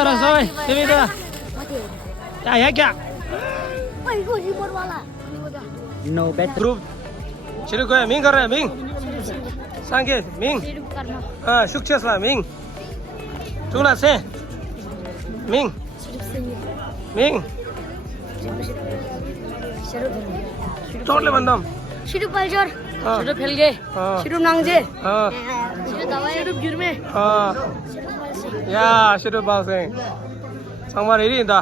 알아 서이 재밌다 야 야야 이거 리본 와라. No better. Group शुरू कर मिंग कर रहा है मिंग सांगे मिंग शुरू करना हाँ सुक्सेस ला मिंग चुना से मिंग शुरू से मिंग शुरू चोट ले बंदम शुरू पलजर हाँ शुरू फैल गए हाँ शुरू नांगजे हाँ शुरू दवाई शुरू गिर में हाँ शुरू पलसे या शुरू बाल से संगवार इरी इंदा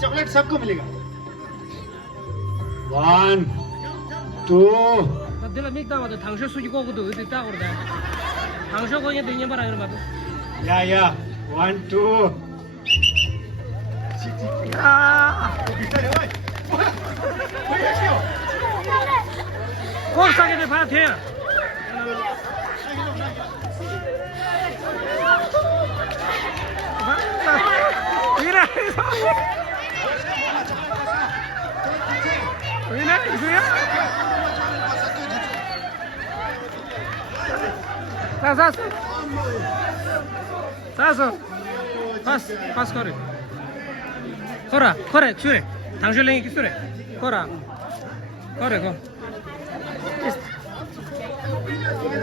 चॉकलेट सबको मिलेगा 1 2 내가 믹다마도 당셔 수지 거고도 어디 있다 그러다 당셔 거기 되냐 봐라 이런 말도 या 1 2 야 꼭 사게 돼 봐야 돼 이래 이래 이수야 사사스 사서 파스 거래 거라 거래 주래 당신랭이 기술래 거라 거래 거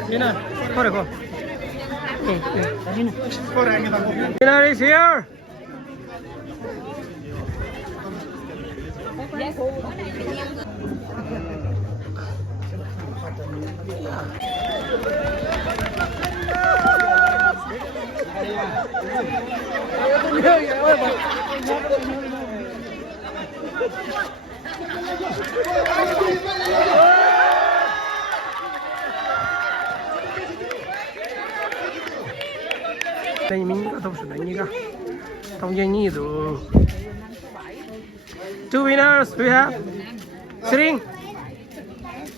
미나 거래 거 미나 is here đây mình có thông số đánh như cả thông danh như rồi two winners we have Sring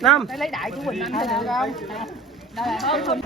Nam Lấy đại của mình anh được không?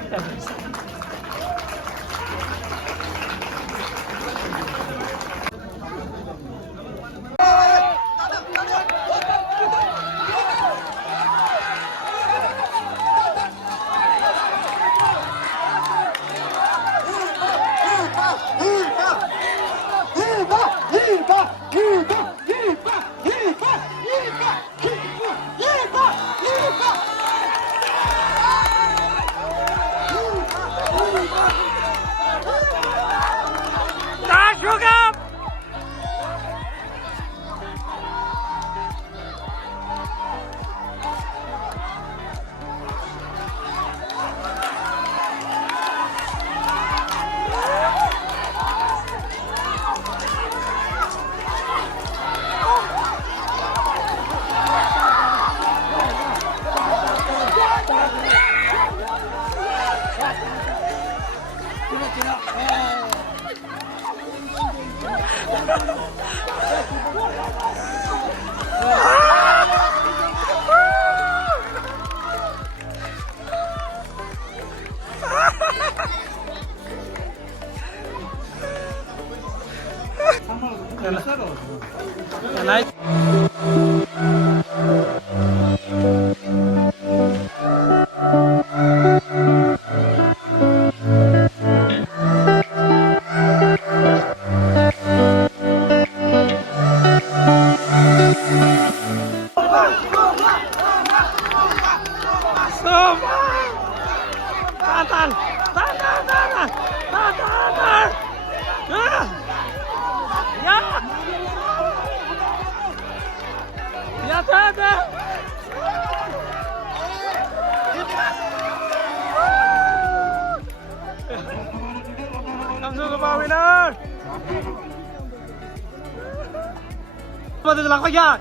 Bắt đầu lạc ra.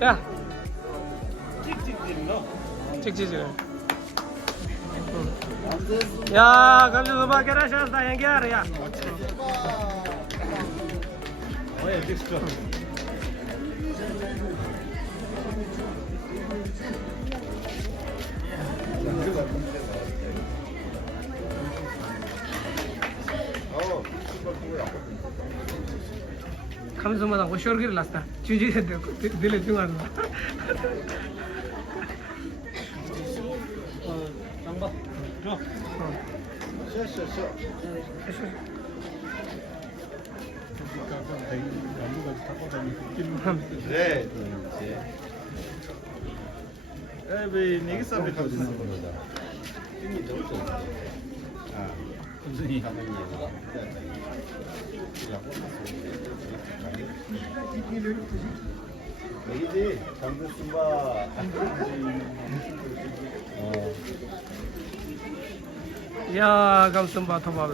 야. 찍찍찍. 야, 감사합니다. 바케라 샤스다 양기야. 야. Olha, textura. 감성마다 호쇼르기를 났다. 주지에 들려 중앙. 장바. 줘. 그래. 왜 내게 싸움에 가는 거다. 아, 무슨이 내기지 장수 숨바. 야, 감성바 토마를.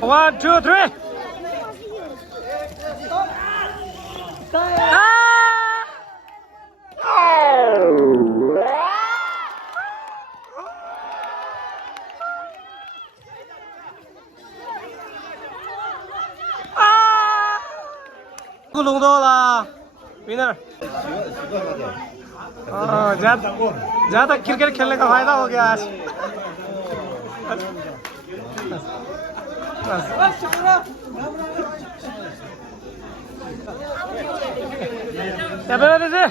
1, 2, 3. 그 정도라. विनर ज्यादा क्रिकेट खेलने का फायदा हो गया आज क्या बोला तुझे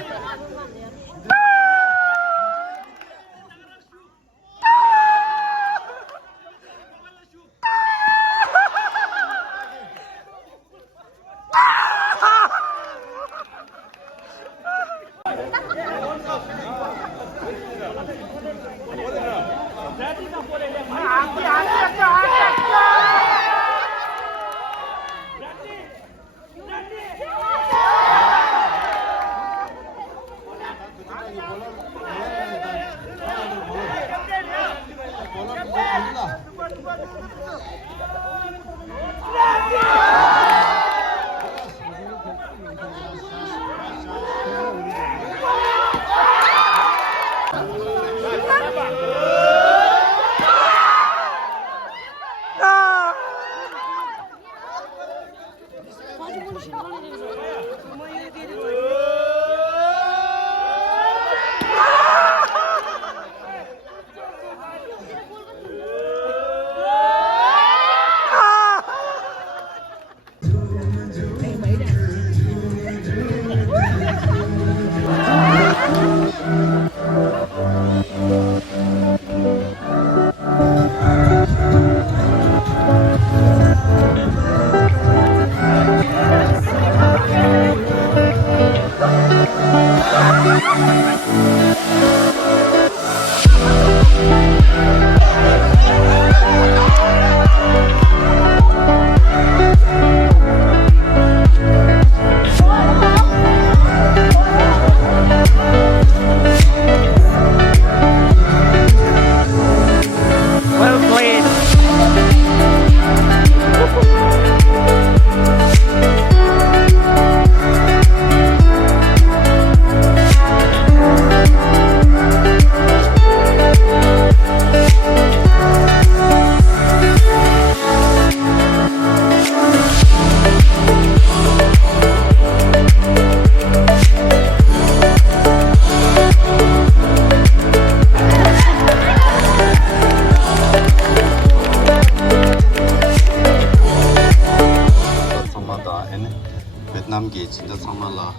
베트남기 진짜 상말라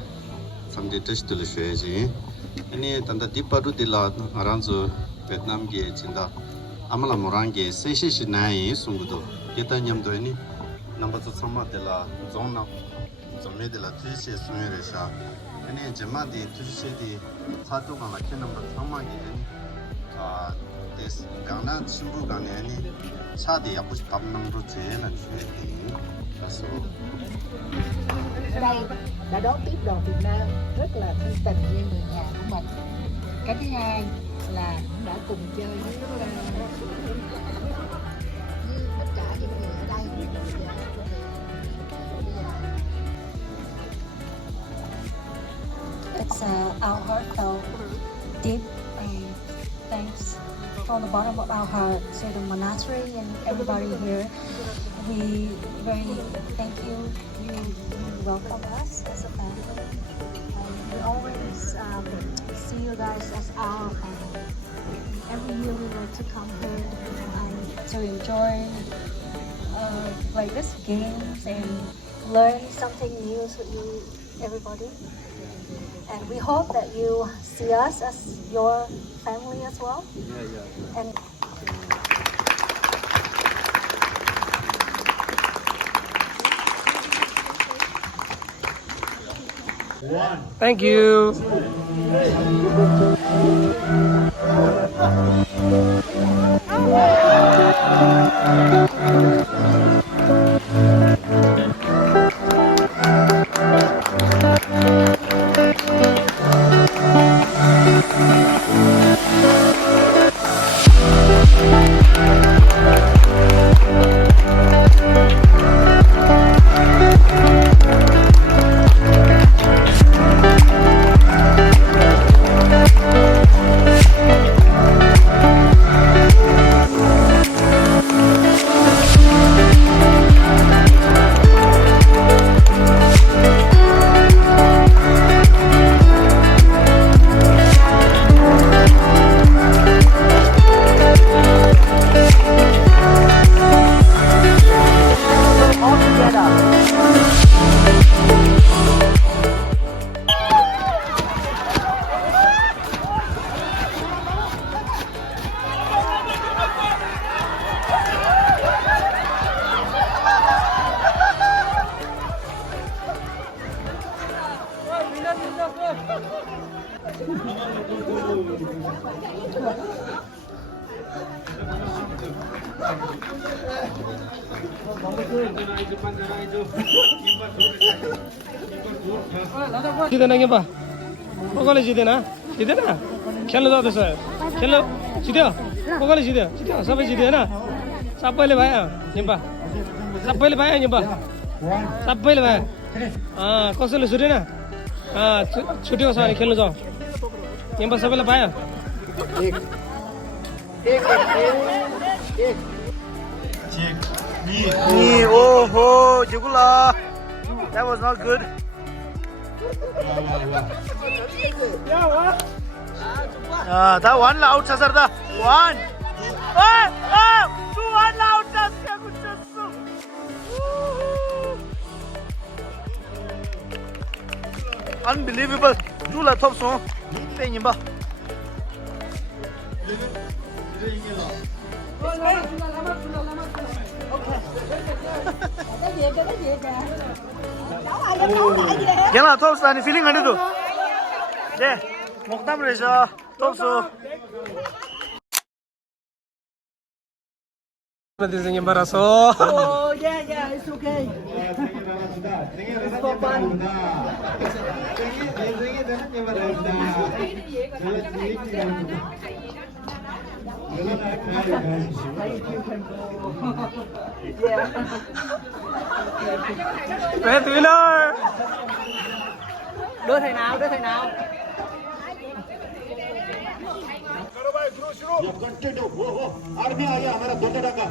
상대 테스트를 쉬어야지 아니 단다 디파루딜라 아란조 베트남기 진짜 아마라 모란기 세시시나이 송구도 게타냠도 아니 넘버2 상마텔라 존나 좀메들라 트시에 수메레샤 아니 제마디 트시디 사토가나 켄넘버 상마기 아 데스 가나 친구 간에 아니 차디 야부시 밥남으로 제나 주에디 그래서 ở đây đã đón tiếp đoàn Việt Nam rất là thân tình như người nhà của mình. Cái thứ hai là cũng đã cùng chơi với tất cả những người ở đây. It's our heartfelt, deep thanks from the bottom of our heart to the monastery and everybody here. We very thank you. You welcome us as a family. And we always see you guys as our family. Every year we like to come here to enjoy like this games and learn something new to you, everybody. And we hope that you see us as your family as well. And Thank you. जित्दैन के बा कसले जितेन जितेन खेल्नु जाँदैछ खेल्नु जित्यो कसले जित्यो जित्यो सबै जित्यो होइन सबैले भयो निम्बा सबैले भयो निम्बा सबैले भयो कसैले छुटेन छुटेको छ भने खेल्नु जाऊ निम्बा सबैले भयो Oh, Jugula. That was not good. That one out, Sasarda. One. Two one out. Unbelievable. Two la top song. Penimba. Gela tops tani feeling ani tu. Je, moktam reja tops. Madisnya baraso. Oh, yeah, it's okay. It's for fun. Red winner. Đưa thầy nào. Army आया हमारा 2 टका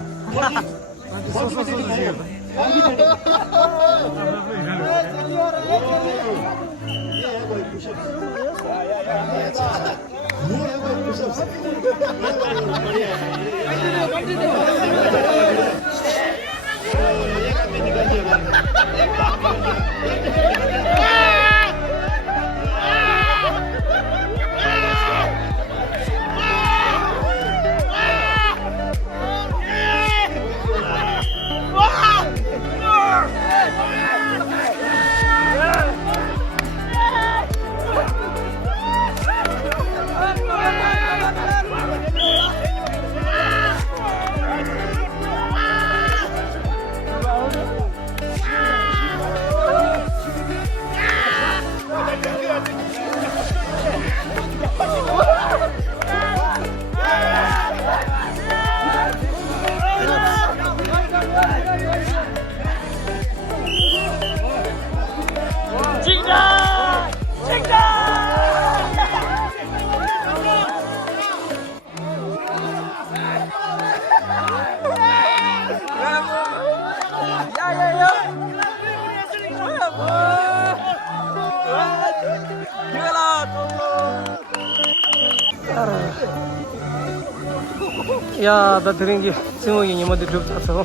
야, 나 들은 게 증오이 니모들 벽 탔어.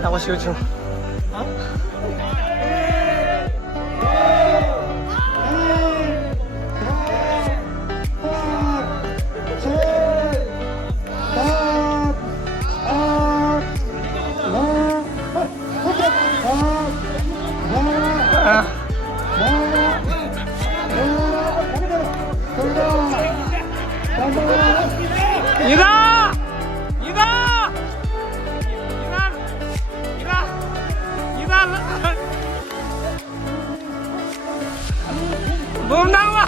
나고 쉬우죠. 이다! 이다! 이다! 못 나와!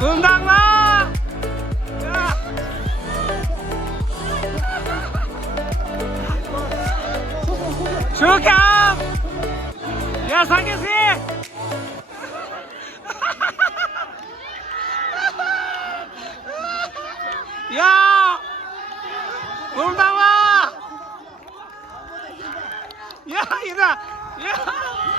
못 나와! 축하! 야, 상계씨! 야! 못 나와! 야, 이다! 야!